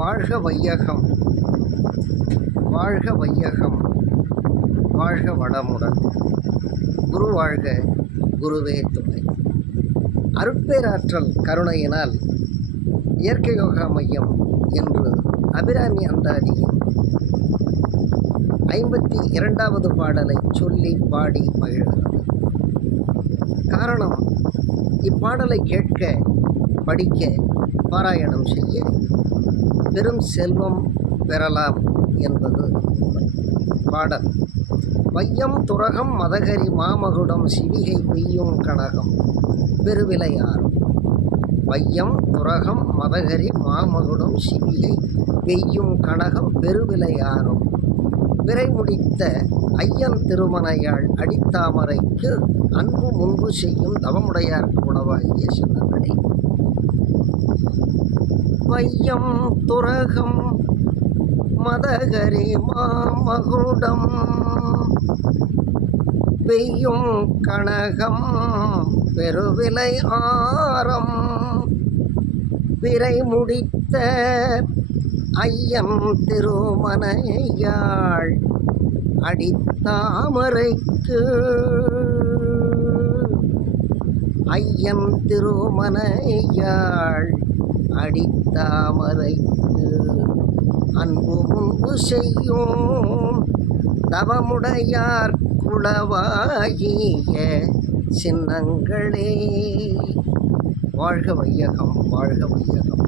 வாழ்க வையகம், வாழ்க வையகம், வாழ்க வளமுடன். குரு வாழ்க, குருவே துணை. அருட்பேராற்றல் கருணையினால் இயற்கை யோகா மையம் என்று அபிராமி அந்தாதியின் 52வது பாடலை சொல்லி பாடி மகிழ்கிறது. காரணம், இப்பாடலை கேட்க, படிக்க, பாராயணம் செய்ய பெரும் செல்வம் பெறலாம் என்பது உண்மை. பாடல்: வையம் துரகம் மதகரி மாமகுடம் சிவிகை பெய்யும் கனகம் பெருவிளையாறும். வையம் துரகம் மதகரி மாமகுடம் சிவிகை பெய்யும் கனகம் பெருவிளையாறும். விரை முடித்த ஐயன் திருமணையாள் அடித்தாமரைக்கு அன்பு முன்பு செய்யும் தவமுடையார்க்கு உணவாகிய சின்னங்களே. வையம் துரகம் மதகரி மாமகுடம் பெய்யும் கனகம் பெருவிலை ஆரம். விரை முடித்த ஐயன் திருமணையாள் அடித்தாமரைக்கு ஐயன் திருமணையாள் அடித்தாமரைக்கு அன்பு முன்பு செய்யும் தவமுடையார் குளவாகிய சின்னங்களே. வாழ்க வையகம், வாழ்க வையகம்.